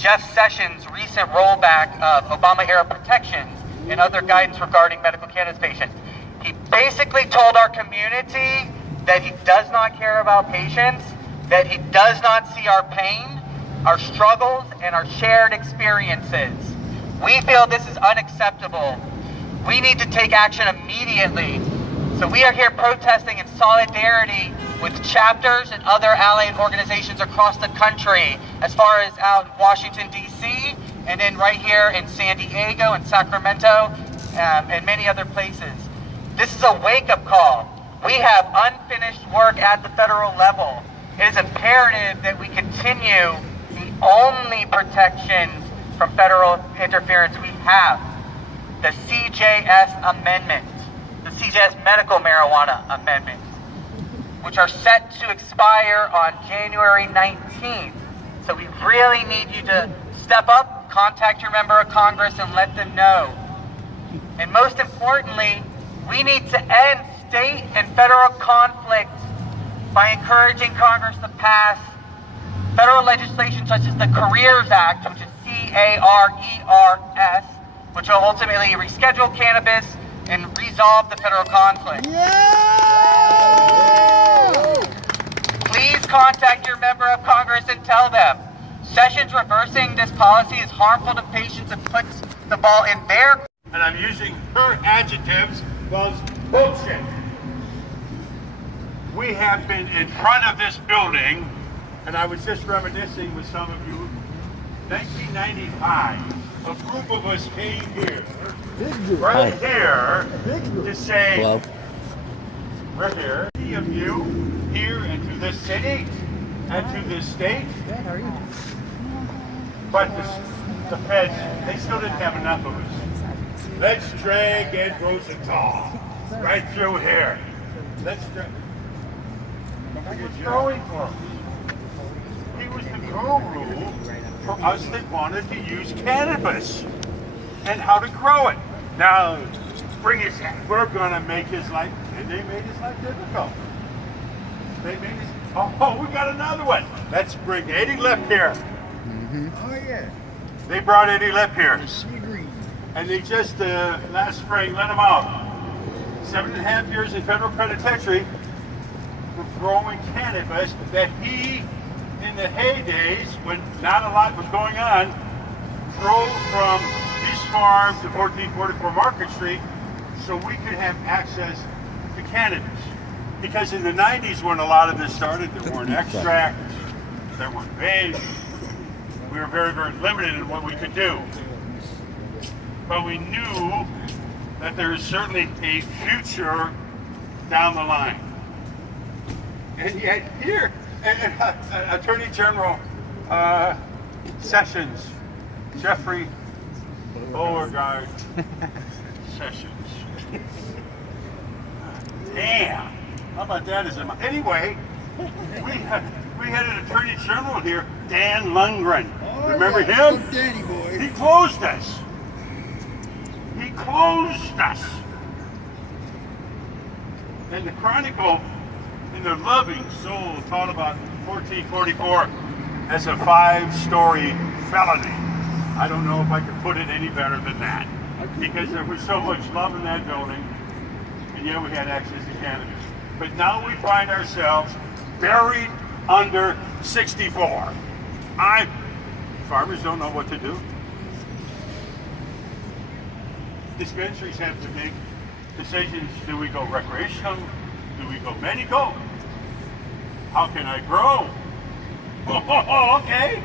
Jeff Sessions' recent rollback of Obama-era protections and other guidance regarding medical cannabis patients. He basically told our community that he does not care about patients, that he does not see our pain, our struggles, and our shared experiences. We feel this is unacceptable. We need to take action immediately. So we are here protesting in solidarity with chapters and other allied organizations across the country, as far as out in Washington, D.C., and then right here in San Diego and Sacramento, and many other places. This is a wake-up call. We have unfinished work at the federal level. It is imperative that we continue the only protections from federal interference we have. The CJS Amendment, the CJS Medical Marijuana Amendment, which are set to expire on January 19th. So we really need you to step up, contact your member of Congress and let them know. And most importantly, we need to end state and federal conflict by encouraging Congress to pass federal legislation such as the Careers Act, which is C-A-R-E-R-S, which will ultimately reschedule cannabis and resolve the federal conflict. Please contact your member of Congress and tell them Sessions reversing this policy is harmful to patients and puts the ball in their court. And I'm using her adjectives, well, it's bullshit. We have been in front of this building, and I was just reminiscing with some of you, 1995, a group of us came here, right here, to say, Hello. we're here, many of you here and to this city and to this state. Good, how are you? But the feds, they still didn't have enough of us. Let's drag Ed Rosenthal right through here. Let's drag. He was going for us. He was the guru for us that wanted to use cannabis and how to grow it. Now, we're going to make his life, and they made his life difficult. They made his, oh, we got another one. Let's bring Eddie Lipp here. Oh yeah. They brought Eddie Lipp here. Sea green. And they just, last spring, let him out. 7.5 years in federal penitentiary for growing cannabis that he, in the heydays, when not a lot was going on, drove from his farm to 1444 Market Street so we could have access to cannabis. Because in the 90s, when a lot of this started, there weren't extracts, there weren't vapes. We were very, very limited in what we could do. But we knew that there is certainly a future down the line. And yet here, Attorney General Sessions, Jeffrey Beauregard Sessions. Damn, how about that? Anyway, we had an Attorney General here, Dan Lundgren. Remember him? Oh, Danny boy. He closed us. He closed us. And the Chronicle, in their loving soul, taught about 1444 as a 5-story felony. I don't know if I could put it any better than that, because there was so much love in that building, and yet we had access to cannabis. But now we find ourselves buried under 64. Farmers don't know what to do. Dispensaries have to make decisions. Do we go recreational? Do we go medical? How can I grow? Oh, okay.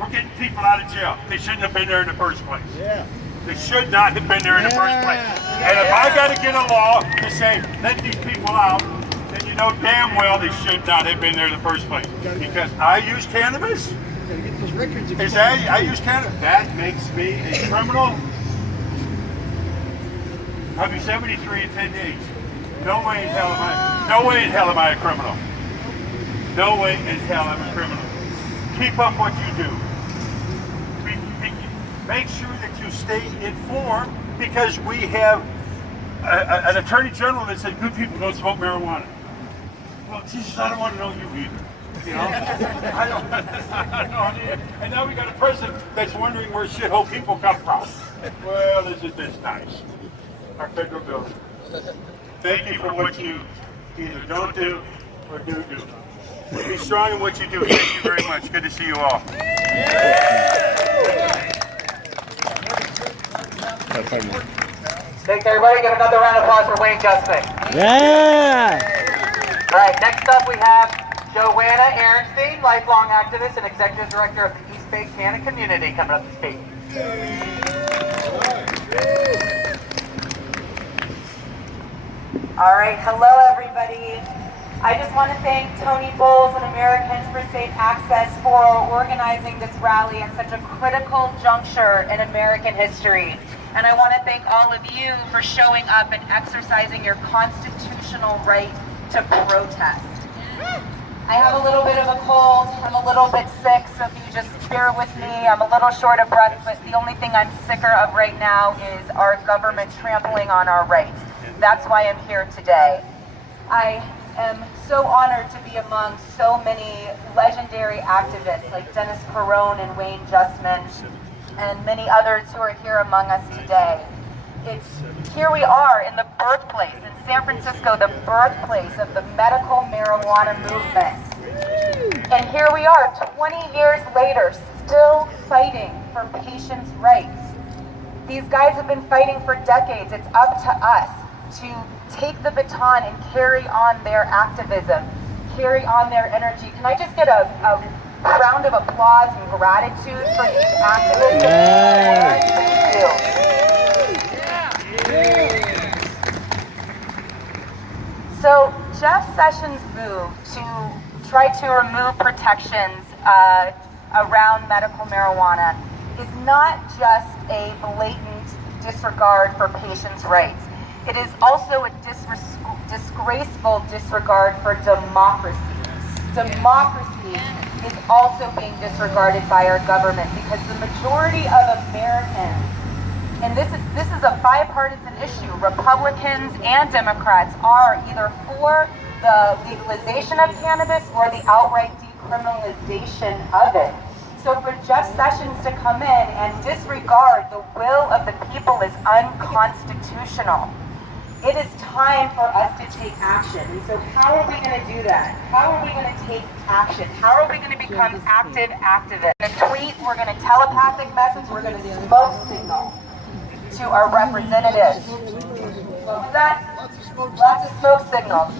We're getting people out of jail. They shouldn't have been there in the first place. Yeah. They should not have been there in the first place. And if I got to get a law to say, let these people out, then you know damn well they should not have been there in the first place. Because I use cannabis? Gotta get these records. Is that, I use cannabis? That makes me a criminal? I'll be 73 in 10 days. No way in hell am I a criminal. No way in hell I'm a criminal. Keep up what you do. Make sure that you stay informed, because we have an attorney general that said good people don't smoke marijuana. Well, Jesus, I don't want to know you either. You know, I don't. And now we got a president that's wondering where shithole people come from. Well, isn't this nice? Our federal building. Thank you for what you either don't do or do. Be strong in what you do. Thank you very much. Good to see you all. Thanks, everybody. Give another round of applause for Wayne Justman. Yeah! All right, next up we have Joanna Ehrenstein, lifelong activist and executive director of the East Bay Canada community, coming up to speak. All right, hello everybody. I just want to thank Tony Bowles and Americans for Safe Access for organizing this rally at such a critical juncture in American history. And I want to thank all of you for showing up and exercising your constitutional right to protest. I have a little bit of a cold, I'm a little bit sick, so if you just bear with me, I'm a little short of breath, but the only thing I'm sicker of right now is our government trampling on our rights. That's why I'm here today. I am so honored to be among so many legendary activists like Dennis Peron and Wayne Justman and many others who are here among us today. Here we are in the birthplace, in San Francisco, the birthplace of the medical marijuana movement. And here we are, 20 years later, still fighting for patients' rights. These guys have been fighting for decades. It's up to us to take the baton and carry on their activism, carry on their energy. Can I just get a round of applause and gratitude for these activists? Thank you. So Jeff Sessions' move to try to remove protections around medical marijuana is not just a blatant disregard for patients' rights. It is also a disgraceful disregard for democracy. Democracy is also being disregarded by our government because the majority of Americans, and this is a bipartisan issue, Republicans and Democrats are either for the legalization of cannabis or the outright decriminalization of it. So for Jeff Sessions to come in and disregard the will of the people is unconstitutional. It is time for us to take action. And so how are we going to do that? How are we going to take action? How are we going to become active activists? We're going to tweet, we're going to telepathic message, we're going to smoke signal to our representatives. What was that? Lots of smoke signals.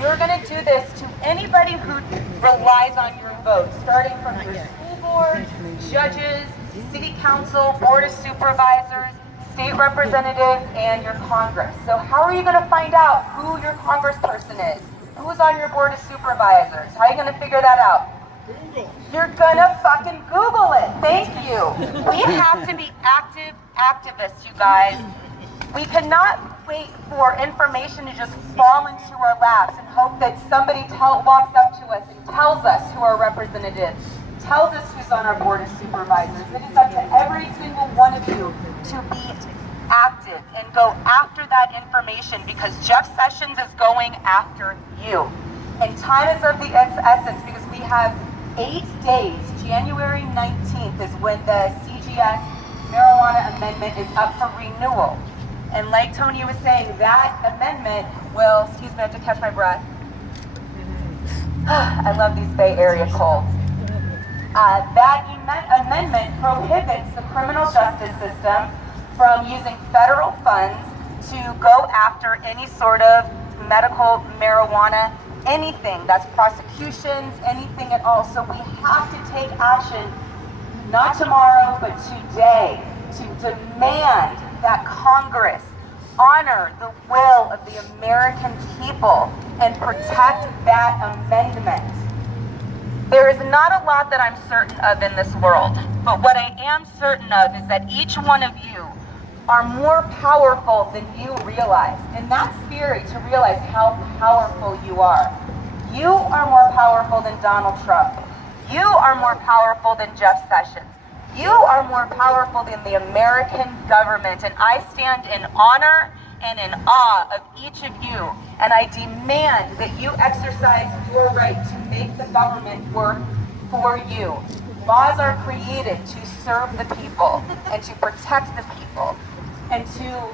You're going to do this to anybody who relies on your vote, starting from your school board, judges, city council, board of supervisors, state representatives, and your Congress. So how are you going to find out who your congressperson is? Who's on your board of supervisors? How are you going to figure that out? Google. You're going to fucking Google it. Thank you. We have to be active activists, you guys. We cannot wait for information to just fall into our laps and hope that somebody walks up to us and tells us who our representative, tells us who's on our board of supervisors. It is up to every single one of you to be active and go after that information because Jeff Sessions is going after you. And time is of the essence because we have 8 days. January 19th is when the CGS marijuana amendment is up for renewal. And like Tony was saying, that amendment will, excuse me, I have to catch my breath. I love these Bay Area colds. That amendment prohibits the criminal justice system from using federal funds to go after any sort of medical marijuana, anything. That's prosecutions, anything at all. So we have to take action, not tomorrow, but today, to demand that Congress honor the will of the American people and protect that amendment. There is not a lot that I'm certain of in this world, but what I am certain of is that each one of you are more powerful than you realize. And that's scary to realize how powerful you are. You are more powerful than Donald Trump. You are more powerful than Jeff Sessions. You are more powerful than the American government. And I stand in honor and in awe of each of you, and I demand that you exercise your right to make the government work for you. Laws are created to serve the people and to protect the people and to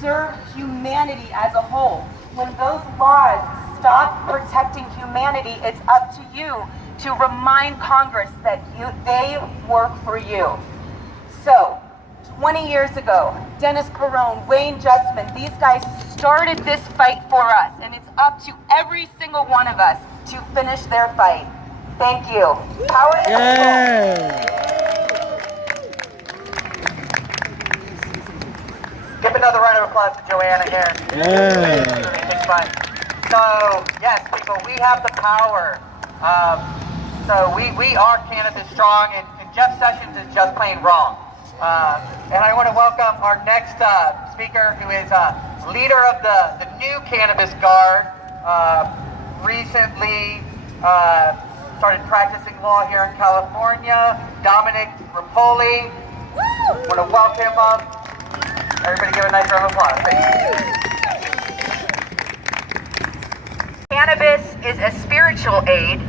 serve humanity as a whole. When those laws stop protecting humanity, it's up to you to remind Congress that they work for you. So, 20 years ago, Dennis Peron, Wayne Justman, these guys started this fight for us, and it's up to every single one of us to finish their fight. Thank you. Power to the people. Give another round of applause to Joanna here. It's fun. So, yes, people, we have the power. So we are cannabis strong, and Jeff Sessions is just plain wrong. And I want to welcome our next speaker, who is leader of the new Cannabis Guard. Recently started practicing law here in California, Dominic Rapoli. I want to welcome him up. Everybody give a nice round of applause. Thank you. Cannabis is a spiritual aid.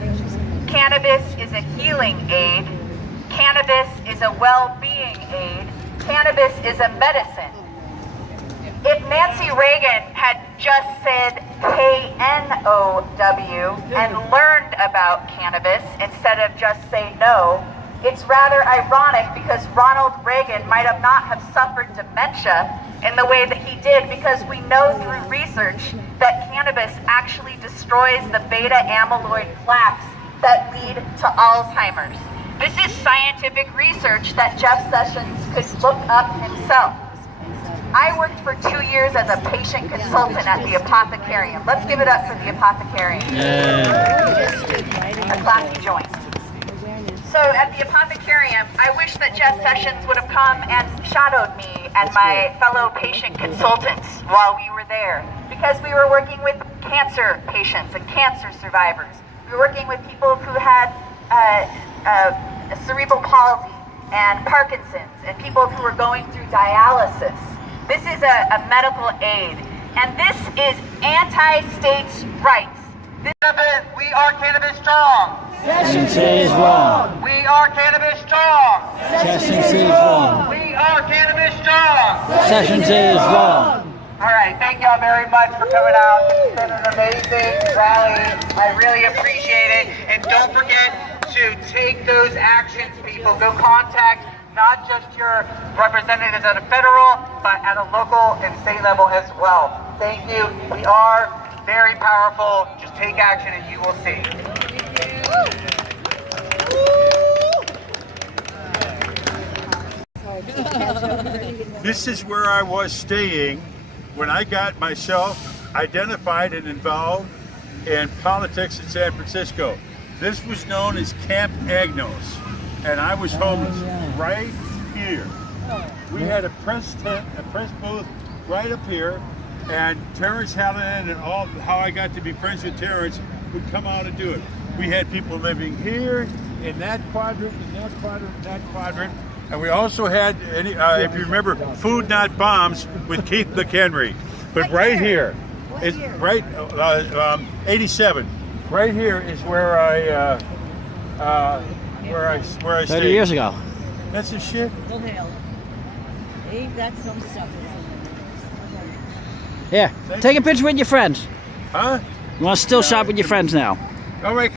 Cannabis is a healing aid. Cannabis is a well-being aid. Cannabis is a medicine. If Nancy Reagan had just said K-N-O-W and learned about cannabis instead of just say no, it's rather ironic because Ronald Reagan might have not have suffered dementia in the way that he did, because we know through research that cannabis actually destroys the beta amyloid plaques that lead to Alzheimer's. This is scientific research that Jeff Sessions could look up himself. I worked for 2 years as a patient consultant at the Apothecarium. Let's give it up for the Apothecarium. A class he joined. So at the Apothecarium, I wish that Jeff Sessions would have come and shadowed me and my fellow patient consultants while we were there, because we were working with cancer patients and cancer survivors. We were working with people who had cerebral palsy and Parkinson's, and people who were going through dialysis. This is a medical aid, and this is anti-states' rights. We are cannabis strong. Sessions says wrong. We are cannabis strong. Sessions says wrong. We are cannabis strong. Sessions says wrong. All right, thank y'all very much for coming out. It's been an amazing rally. I really appreciate it. And don't forget to take those actions, people. Go contact not just your representatives at a federal, but at a local and state level as well. Thank you. We are very powerful. Just take action and you will see. This is where I was staying when I got myself identified and involved in politics in San Francisco. This was known as Camp Agnos, and I was homeless right here. We had a press tent, a press booth right up here, and Terrence Hallinan and all, how I got to be friends with Terrence, would come out and do it. We had people living here, in that quadrant, in that quadrant, in that quadrant, and we also had, if you remember, Food Not Bombs with Keith McHenry. But right here, it's right, 87. Right here is where I stayed. 30 years ago. That's the shit. Well, hell. Ain't that some stuff? Here, take a picture with your friends. Huh? You want to still shop with your friends now? All right.